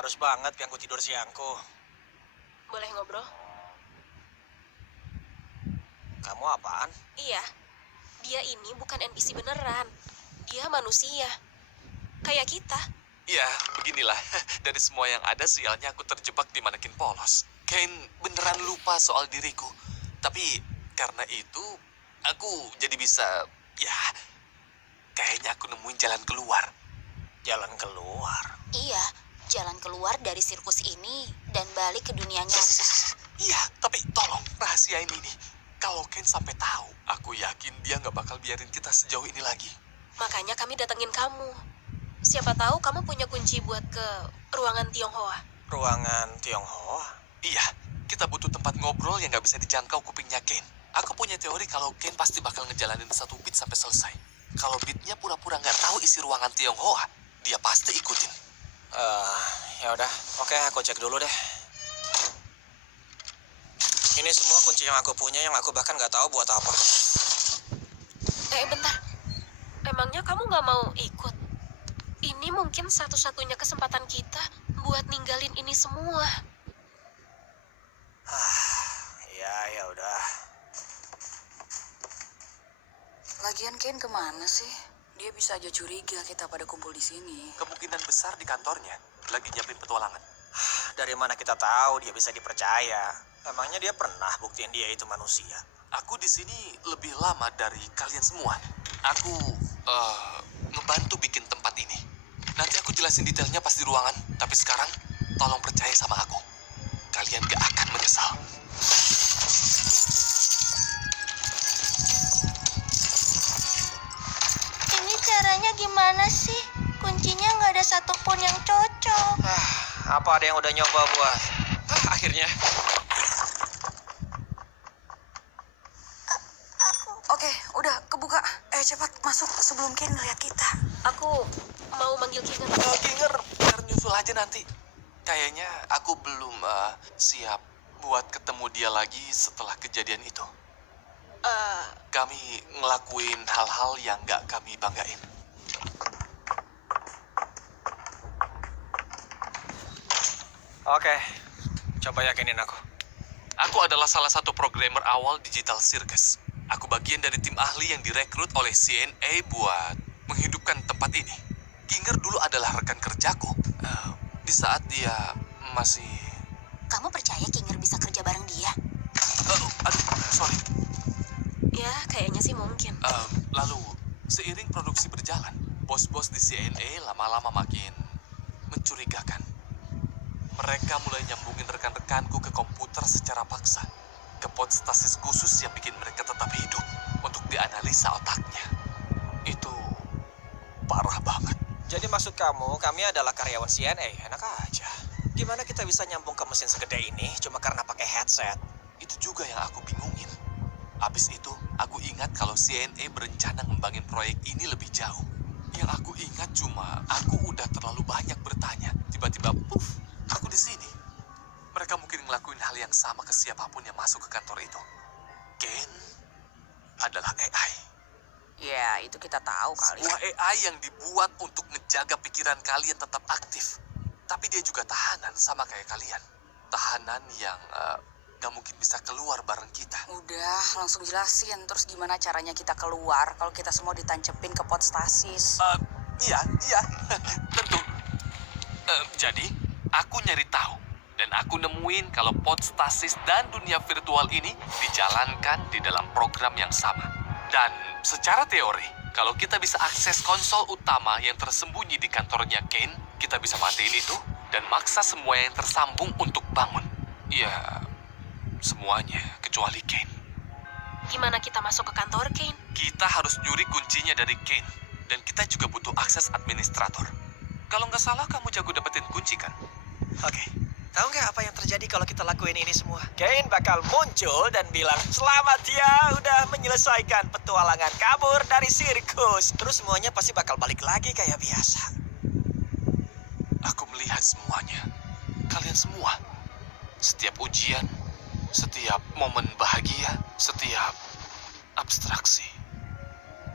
harus banget ganggu tidur siangku. Boleh ngobrol? Kamu apaan? Iya, dia ini bukan NPC beneran. Dia manusia. Kayak kita. Ya, beginilah. Dari semua yang ada, sialnya aku terjebak di manekin polos. Kane beneran lupa soal diriku. Tapi karena itu, aku jadi bisa, ya, kayaknya aku nemuin jalan keluar. Jalan keluar? Iya, jalan keluar dari sirkus ini dan balik ke dunia nyata. Iya, tapi tolong rahasiain ini. Kalau Ken sampai tahu, aku yakin dia nggak bakal biarin kita sejauh ini lagi. Makanya kami datengin kamu. Siapa tahu kamu punya kunci buat ke ruangan Tionghoa. Ruangan Tionghoa? Iya, kita butuh tempat ngobrol yang nggak bisa dijangkau kupingnya Ken. Aku punya teori kalau Ken pasti bakal ngejalanin satu beat sampai selesai. Kalau beatnya pura-pura nggak tahu isi ruangan Tionghoa, dia pasti ikutin. Ya udah, oke, aku cek dulu deh. Ini semua kunci yang aku punya yang aku bahkan nggak tahu buat apa. Bentar. Emangnya kamu nggak mau ikut? Ini mungkin satu-satunya kesempatan kita buat ninggalin ini semua. Ya udah. Lagian Ken kemana sih? Dia bisa aja curiga kita pada kumpul di sini. Kemungkinan besar di kantornya, lagi nyiapin petualangan. Dari mana kita tahu dia bisa dipercaya? Emangnya dia pernah buktiin dia itu manusia? Aku di sini lebih lama dari kalian semua. Aku ngebantu bikin tempat ini. Nanti aku jelasin detailnya pas di ruangan. Tapi sekarang, tolong percaya sama aku. Kalian gak akan menyesal. Ini caranya gimana sih? Kuncinya nggak ada satupun yang cocok. Apa ada yang udah nyoba buat? Akhirnya. Oke, udah kebuka. Cepat masuk sebelum Ken ngeliat kita. Aku mau manggil Kinger. Ginger, biar nyusul aja nanti. Kayaknya aku belum siap buat ketemu dia lagi setelah kejadian itu. Kami ngelakuin hal-hal yang gak kami banggain. Oke, coba yakinin aku. Aku adalah salah satu programmer awal Digital Circus. Aku bagian dari tim ahli yang direkrut oleh CNA buat menghidupkan tempat ini. Ginger dulu adalah rekan kerjaku. Di saat dia masih... Kamu percaya Kinger bisa kerja bareng dia? sorry. Ya, kayaknya sih mungkin. Lalu, seiring produksi berjalan, bos-bos di CNA lama-lama makin mencurigakan. Mereka mulai nyambungin rekan-rekanku ke komputer secara paksa. Ke pod stasis khusus yang bikin mereka tetap hidup untuk dianalisa otaknya. Itu parah banget. Jadi maksud kamu, kami adalah karyawan CNA? Enak aja. Gimana kita bisa nyambung ke mesin segede ini cuma karena pakai headset? Itu juga yang aku bingungin. Habis itu, aku ingat kalau CNA berencana ngembangin proyek ini lebih jauh. Yang aku ingat cuma, aku udah terlalu banyak bertanya. Tiba-tiba, puff, aku di sini. Mereka mungkin ngelakuin hal yang sama ke siapapun yang masuk ke kantor itu. Ken adalah AI. Ya, itu kita tahu kali. Sebuah AI yang dibuat untuk ngejaga pikiran kalian tetap aktif. Tapi dia juga tahanan sama kayak kalian. Tahanan yang gak mungkin bisa keluar bareng kita. Udah, langsung jelasin. Terus gimana caranya kita keluar kalau kita semua ditancepin ke pod stasis? Iya, tentu. Jadi, aku nyari tahu. Dan aku nemuin kalau pod stasis dan dunia virtual ini dijalankan di dalam program yang sama. Dan secara teori, kalau kita bisa akses konsol utama yang tersembunyi di kantornya Kane, kita bisa matiin itu dan maksa semua yang tersambung untuk bangun. Ya, semuanya kecuali Kane. Gimana kita masuk ke kantor, Kane? Kita harus nyuri kuncinya dari Kane. Dan kita juga butuh akses administrator. Kalau nggak salah, kamu jago dapetin kunci kan? Oke. Tahu nggak apa yang terjadi kalau kita lakuin ini semua? Kane bakal muncul dan bilang, "Selamat ya, udah menyelesaikan petualangan kabur dari sirkus." Terus semuanya pasti bakal balik lagi kayak biasa. Aku melihat semuanya. Kalian semua. Setiap ujian, setiap momen bahagia, setiap abstraksi.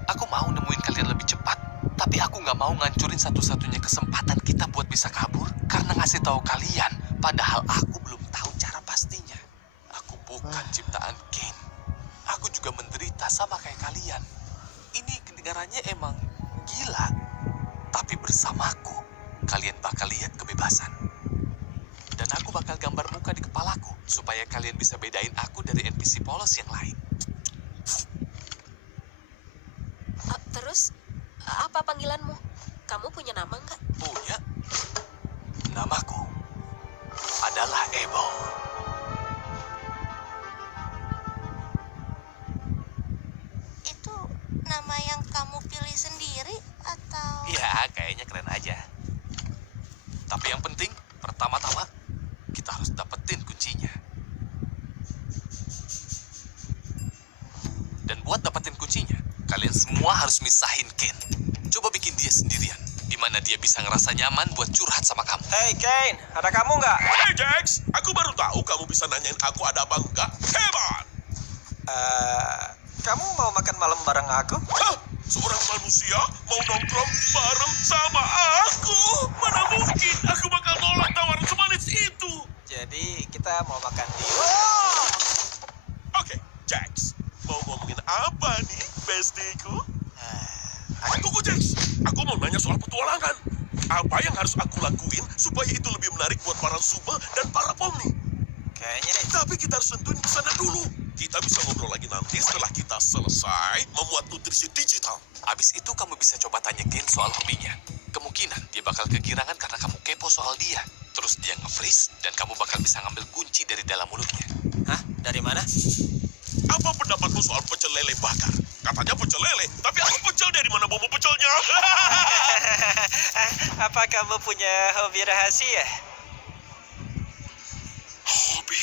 Aku mau nemuin kalian lebih cepat, tapi aku nggak nggak mau ngancurin satu-satunya kesempatan kita buat bisa kabur karena ngasih tahu kalian, padahal aku belum tahu cara pastinya. Aku bukan ciptaan Kane. Aku juga menderita sama kayak kalian. Ini kedengarannya emang gila. Tapi bersamaku, kalian bakal lihat kebebasan. Dan aku bakal gambar muka di kepalaku supaya kalian bisa bedain aku dari NPC polos yang lain. Terus, apa panggilanmu? Kamu punya nama nggak? Punya. Namaku adalah Abel. Itu nama yang kamu pilih sendiri atau... Ya, kayaknya keren aja. Tapi yang penting, pertama-tama, kita harus dapetin kuncinya. Dan buat dapetin kuncinya, kalian semua harus misahin Ken. Coba bikin dia sendirian. Gimana dia bisa ngerasa nyaman buat curhat sama kamu. Hey Kane, ada kamu nggak? Hey Jax, aku baru tahu kamu bisa nanyain aku ada apa enggak. Hebat! Kamu mau makan malam bareng aku? Hah? Seorang manusia mau nongkrong bareng sama aku? Mana mungkin aku bakal nolak tawaran semanis itu. Jadi kita mau makan di... Oke, Jax, mau ngomongin apa nih, bestiku? Tunggu Jax, aku mau nanya soal petualangan. Apa yang harus aku lakuin supaya itu lebih menarik buat para Suma dan para Pomni? Kayaknya Tapi kita harus tentuin ke sana dulu. Kita bisa ngobrol lagi nanti setelah kita selesai memuat nutrisi digital. Abis itu kamu bisa coba tanya Ken soal hobinya. Kemungkinan dia bakal kegirangan karena kamu kepo soal dia. Terus dia nge-freeze dan kamu bakal bisa ngambil kunci dari dalam mulutnya. Hah? Dari mana? Apa pendapatmu soal pecel lele bakar? Katanya pecel lele, tapi aku pecel dari mana bumbu pecelnya? Apa kamu punya hobi rahasia? Hobi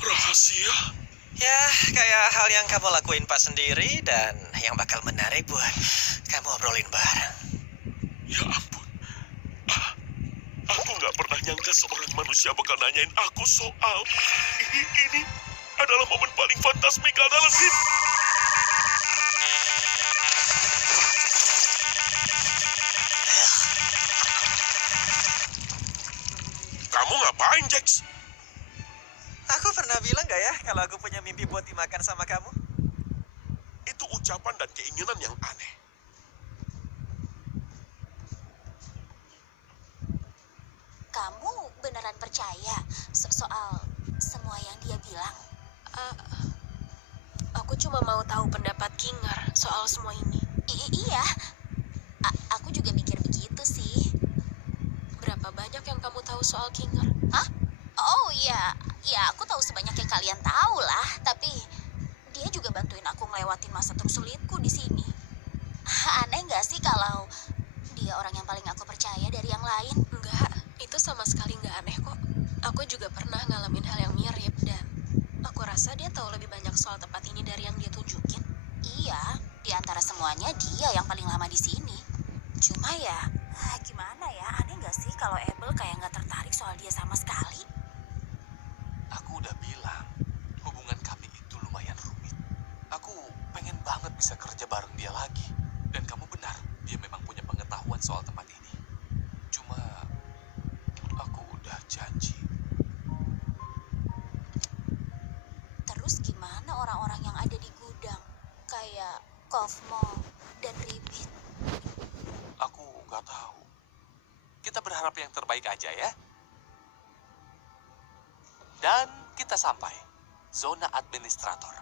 rahasia? Ya, kayak hal yang kamu lakuin pas sendiri dan yang bakal menarik buat kamu obrolin bareng. Ya ampun. Aku nggak pernah nyangka seorang manusia bakal nanyain aku soal ini adalah momen paling fantasmikal dalam hidup. Kamu ngapain, Jax? Aku pernah bilang gak ya kalau aku punya mimpi buat dimakan sama kamu? Itu ucapan dan keinginan yang aneh. Kamu beneran percaya soal semua yang dia bilang? Aku cuma mau tahu pendapat Kinger soal semua ini. Iya, aku juga mikir begitu sih. Berapa banyak yang kamu tahu soal Kinger? Hah? Oh iya, ya aku tahu sebanyak yang kalian tahu lah. Tapi dia juga bantuin aku ngelewatin masa tersulitku di sini. Aneh nggak sih kalau dia orang yang paling aku percaya dari yang lain? Enggak, itu sama sekali nggak aneh kok. Aku juga pernah ngalamin hal yang mirip dan aku rasa dia tahu lebih banyak soal tempat ini dari yang dia tunjukin. Iya, di antara semuanya dia yang paling lama di sini. Cuma ya, gimana ya? Aneh nggak sih kalau Abel kayak nggak tertarik soal dia sama sekali? Aku udah bilang, hubungan kami itu lumayan rumit. Aku pengen banget bisa kerja bareng dia lagi. Dan kamu benar, dia memang punya pengetahuan soal tempat ini. Cuma, aku udah janji. Terus gimana orang-orang yang ada di gudang? Kayak Kofmo dan Ribit. Aku nggak tahu. Kita berharap yang terbaik aja ya. Dan kita sampai zona administrator.